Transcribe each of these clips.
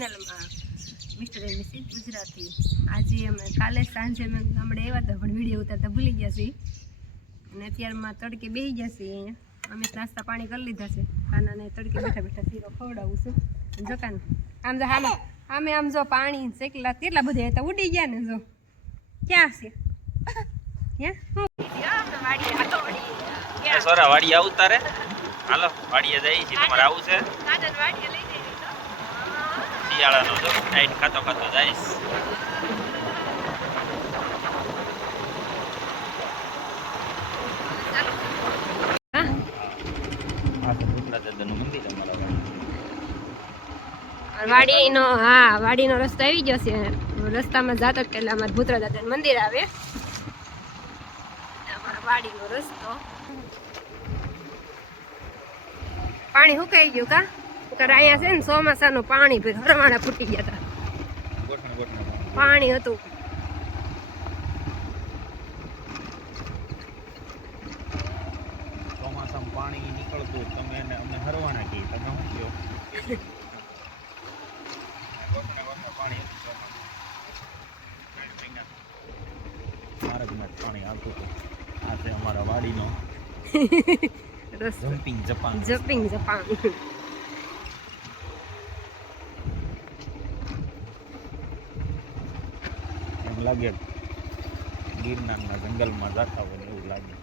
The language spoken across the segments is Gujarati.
ચેનલમાં મિસ્ટર એન્ડ મિસિસ ગુજરાતી. આજે અમે કાલે સાંજે અમે ગામડે આવ્યા હતા પણ વિડીયો ઉતારતા ભૂલી ગયા છીએ અને અત્યારમાં તડકે બેસી ગયા છીએ. અહીંયા અમે નાસ્તા પાણી કરી લીધા છે. કાનાને તડકે બેઠા બેઠા શીરો ખવડાવું છું. જો કાન આમ જો આમે આમ જો પાણી શેકલા કેટલા બધા હતા ઉડી ગયા ને જો ક્યાં છે સોરા વાડી આવું તારે હાલો વાડીએ જઈ છે તમારે આવું છે શિયાળાનો જો નાઈટ ખાતો ખાતો જઈશ વાડીનો વાડીનો રસ્તો આવી ગયો છે. રસ્તામાં જાતા પહેલા અમારા ભૂતરા દાદાનું મંદિર આવે. અમારા વાડીનો રસ્તો પાણી સુકાઈ ગયું કા અહીંયા છે ને ચોમાસાનું પાણી હરવાણા ફૂટી ગયા હતા. પાણી હતું ચોમાસામાં પાણી નીકળતું તમે એને અમે હરવાના કહીએ તમે શું કહો પાણી આવતું હતું. આ છે અમારા વાડીનો જમ્પિંગ જપાન એમ લાગે ગિરનારના જંગલમાં જતા હોય એવું લાગે.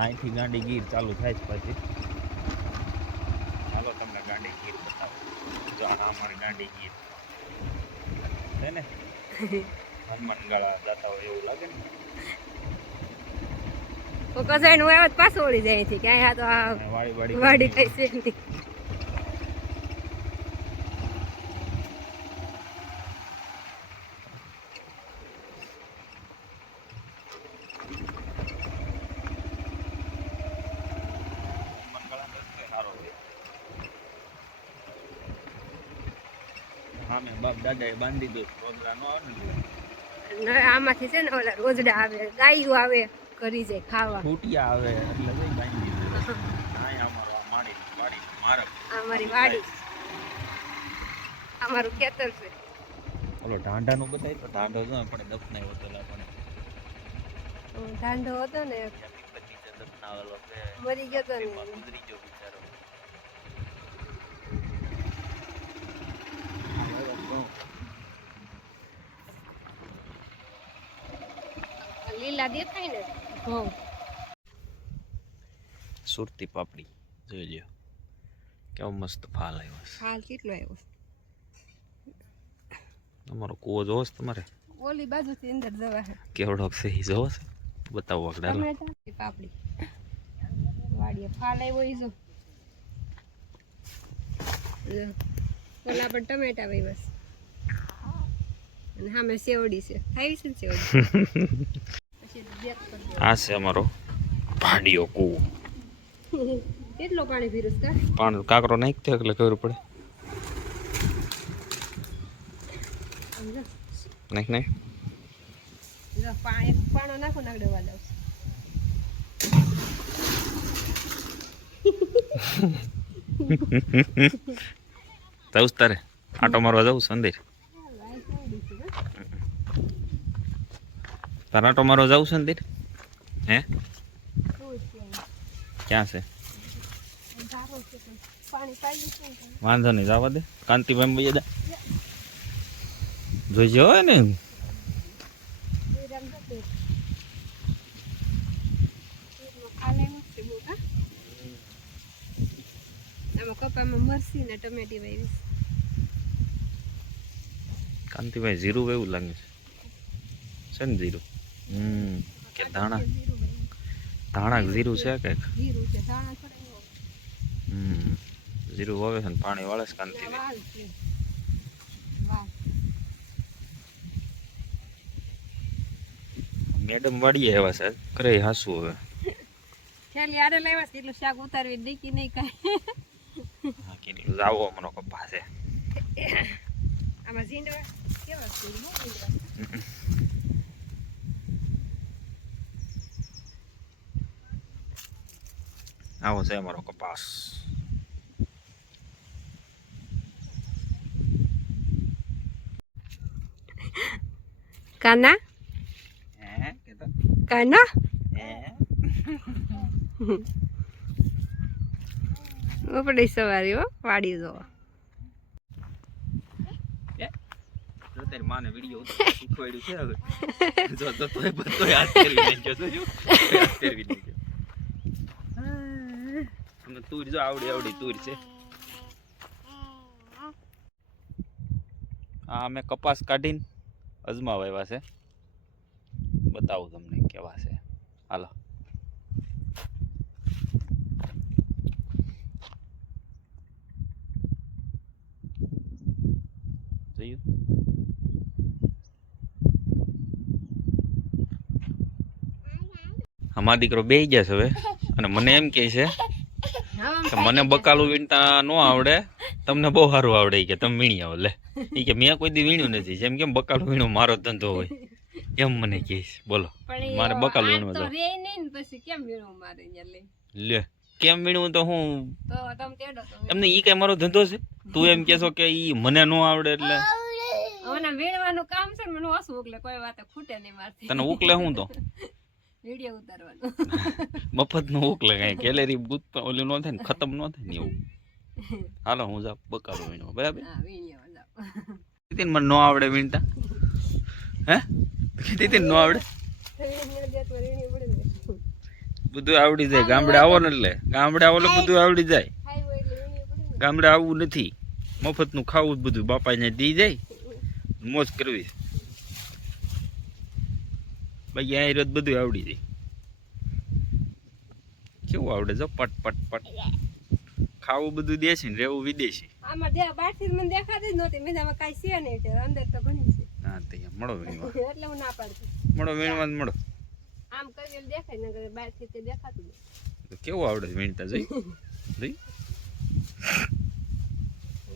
અહીંથી ગાંડી ગીર ચાલુ થાય છે પછી ચાલો તમને ગાંડી ગીર બતાવો. જો આ અમારી ગાંડી ગીર છે ને હનુમાનગાળા જતા હોય એવું લાગે ને. કસાઈ નું આવત પાછો ઓળી જાય છે ક્યાંય તો આ વાડી કઈ છે નહીં. બાપ દાદાએ બાંધી દો રોજડા નો આવે ને આમાંથી છે ને ઓલા રોજડા આવે ગાયું આવે કરી જાય ખાવા ફૂટિયા આવે એટલે જઈ બાંધી દો. આ અમારો આ વાડી મારક અમારી વાડી અમારું ખેતર છે. ઓલો ઢાંઢાનું બતાય તો ઢાંઢો જો આપણે દફનાયો હતો આપણે ઢાંઢો હતો ને દફનાવેલો છે મરી ગયો તો ને ગુજરી ગયો બિચારો. લીલા દેખાય ને ઘઉં સુરતી પાપડી જોઈ લ્યો કેવો મસ્ત ફાલ આવ્યો છે. ફાલ કેટલો આવ્યો તમારો કૂવો જોવો છે તમારે ઓલી બાજુથી અંદર જવા છે કેવડો છે એ જોવો છે બતાવો આગળ પાપડી વાડીએ ફાલ આવ્યો ઈ જો ઓલા પણ ટમેટા ભાઈ બસ અને સામે સેવડી છે આવી છે ને સેવડી આ છે અમારો ભાડિયો કૂવો. કેટલો પાણી પીરુસ કા પાણી કાકરો નાખતો એટલે ખબર પડે. નાખ પાણો નાખો નાગડે વાળા જવું તારે આટો મારવા જવું સંદેશ તારે આટો મારવા જવું સંદેશ હે ક્યાં છે વાંધો નહીં જવા દે કાંતિભાઈ ભાઈ દા જોઈ હોય ને કપામાં મરસી ને ટમેટી વાવીશ. કાંતિભાઈ જીરું એવું લાગે છે ને જીરું કે ધાણા જીરું છે કે જીરું વાવે છે ને પાણી વાળે છે કાંતિભાઈ. મેડમ વાડીએ એવા છે કરે હાસું હવે ખ્યાલ યાર લાવ્યા છે એટલું શાક ઉતારવી દેખી નહીં કાંઈ. હા કેટલું જાવો મનો કપા છે આમાં ઝીંડવા કેવા છે આવો છે અમારો કપાસ. કાના હે કેતો કાના હે ઉપડી સવારી હો વાડી જોવા. જો તારી માને વિડિયો શીખવાડ્યું છે હવે. જો તો તોય હાથ ફેરવી નાખ્યો તો જો હાથ ફેરવી નાખ્યો. તમને તુર જો આવડી તુર છે. આ અમે કપાસ કાઢીને અજમા વાવ્યા છે. બતાવું તમને કેવા છે. હાલો જોયું. અમારો દીકરો બેહી ગયા છે હવે અને મને એમ કહે છે કે મને બકાલું વીણતા ન આવડે, તમને બહુ સારું આવડે કે તમે વીણી આવો. લે એ કે મેં કોઈ દી વીણ્યું નથી. જેમ કેમ બકાલું વીણો મારો ધંધો હોય એમ મને કહીશ. બોલો મારે બકાલું વીણવા જાવ. લે કેમ વીણવું તો હું એમને ઈ કઈ મારો ધંધો છે. તું એમ કેશો કે ઈ મને ન આવડે એટલે વીણવાનું કામ છે મને ઓછું ઉકલે, કોઈ વાત ખૂટે નહીં મારથી. તને ઉકલે હું તો વિડિયો ઉતારવાનો મફત નું ઉકલે કઈ ગેલેરી બુત ઓલી નો થાય ને ખતમ નો થાય ને એવું. હાલો હું જા બકાલું વીણવા. બરાબર મને નો આવડે વીણતા. હે કીધી નો આવડે. બધું આવડી જાય. ગામડે આવો ને એટલે ગામડે આવો એટલે બધું આવડી જાય. ગામડે આવવું નથી, મફત નું ખાવું બધું બાપા ને દી જાય, મોજ કરવી. ભાઈ અહીં રોજ બધું આવડી જાય. કેવું આવડે જો પટ પટ પટ. ખાવું બધું દેશી ને રહેવું વિદેશી. આમાં જે બહારથી મને દેખાતી જ નહોતી. મેં આમાં કાંઈ છે નહીં, એટલે અંદર તો ઘણી છે. હા તે મળો વીણવા. એટલે હું ના પાડતી. મળો વીણવા ને મળો. આમ કરેલ દેખાય ને કરે બહારથી તે દેખાતું નહીં. તો કેવું આવડે વીણતા જોઈ જોઈ.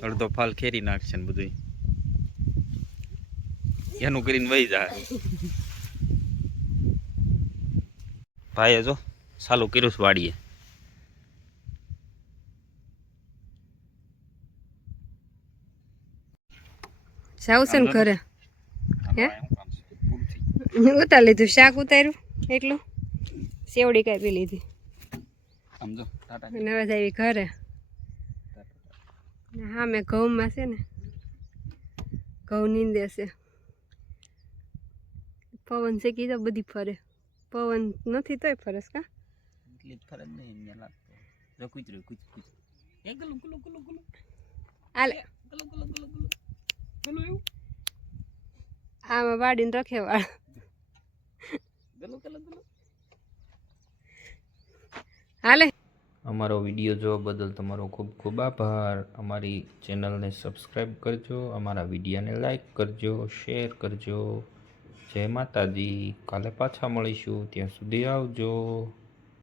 અડધો ફાલ ખેરી નાખશે ને બધું એનું કરીને વહી જાય. ભાઈએ જો ચાલુ કર્યું છે વાડીએ. જાવ છે ને ઘરે. હે ઉતાર લીધું, શાક ઉતાર્યું એટલું, સેવડી કાપી લીધી. સમજો ટાટા અને હવે આવી ઘરે. હા મેં ઘઉંમાં છે ને ઘઉં નીંદે છે. પવન છે કીધો બધી ફરે. પવન નથી તોય ફરસ કા એટલી ફરજ નહીં એમને લાગતો. જો કૂતરું કૂતરું એ ગલું ગલું ગલું ગલું આલે ગલું ગલું ગલું ગલું ગલું એવું આમાં વાડીને રખેવાળ. ગલું ગલું ગલું. હાલે. અમારો વિડીયો જોવા બદલ તમારો ખૂબ ખૂબ આભાર. અમારી ચેનલને સબસ્ક્રાઈબ કરજો, અમારા વિડીયોને લાઈક કરજો, શેર કરજો. જય માતાજી. કાલે પાછા મળીશું, ત્યાં સુધી આવજો.